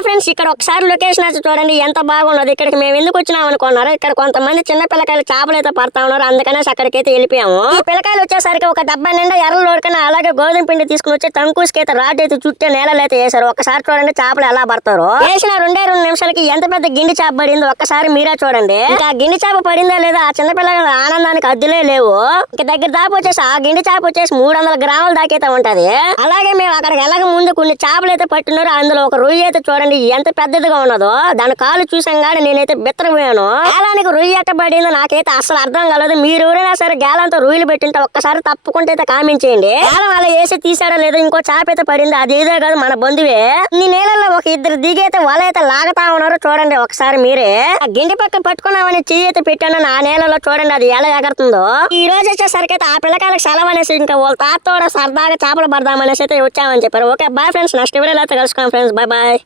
Hi friends ఇక్కడ ఒకసారి location అయితే చూడండి ఎంత బాగున్నది. ఇక్కడికి మేము ఎందుకు వచ్చినాం అనుకున్నారు? ఇక్కడ కొంతమంది చిన్న పిల్లకాయలు చేపలు అయితే పడతా ఉన్నారు అందుకనేసి అక్కడికైతే వెళ్ళిపోయాము. ఈ పిల్లకాయలు వచ్చేసరికి ఒక డబ్బా నిండా ఎర్రలు లోడుకని అలాగే గోధుమ పిండి తీసుకుని వచ్చి తంకూసుకి అయితే రాడ్ అయితే చుట్టే నేలలు అయితే వేసారు ఒకసారి చూడండి చేపలు ఎలా పడతారు. వేసిన రెండే రెండు నిమిషాలకి ఎంత పెద్ద గిండి చేప పడిందో ఒక్కసారి మీరే చూడండి. ఇంకా ఆ గిండి చేప పడిందా లేదా? ఆ చిన్న పిల్లల ఆనందానికి అద్దులే లేవు. ఇంక దగ్గర దాకా వచ్చేసి ఆ గిండి చేప వచ్చేసి మూడు వందల గ్రాముల దాకైతే ఉంటది. అలాగే మేము అక్కడికి ఎలాగ ముందు కొన్ని చేపలు అయితే పట్టినారు అందులో ఒక రొయ్య అయితే చూడండి. ఎంత పెద్దదిగా ఉన్నదో. దాని కాలు చూసాం కానీ నేనైతే బిత్తరపోయాను. గేలానికి రొయ్య ఎట్టబడింది నాకైతే అసలు అర్థం కాలేదు. మీరు ఎవరైనా సరే గేలంతో రొయ్యలు పెట్టింటే ఒక్కసారి తప్పుకుంటే అయితే కామెంట్ చేయండి గేలం అలా వేసి తీసాడో లేదో ఇంకో చాపైతే అయితే పడింది అది ఏదో కాదు మన బంధువే. నీ నేలల్లో ఒక ఇద్దరు దిగి అయితే వల అయితే లాగతా ఉన్నారు చూడండి ఒకసారి మీరే. ఆ గిండి పక్క పట్టుకున్నామని చెయ్యి అయితే పెట్టాను. నా నేలలో చూడండి అది ఎలా ఎగరుతుందో. ఈ రోజు వచ్చేసరికి అయితే ఆ పిల్లకాయలకు సెలవు అనేసి ఇంకా వాళ్ళ తాత సరదాగా చేపలు పడదామనేసి అయితే వచ్చామని చెప్పారు. Okay bye friends. నెక్స్ట్ వీడియోలో అయితే కలుసుకోండి ఫ్రెండ్స్. Bye bye.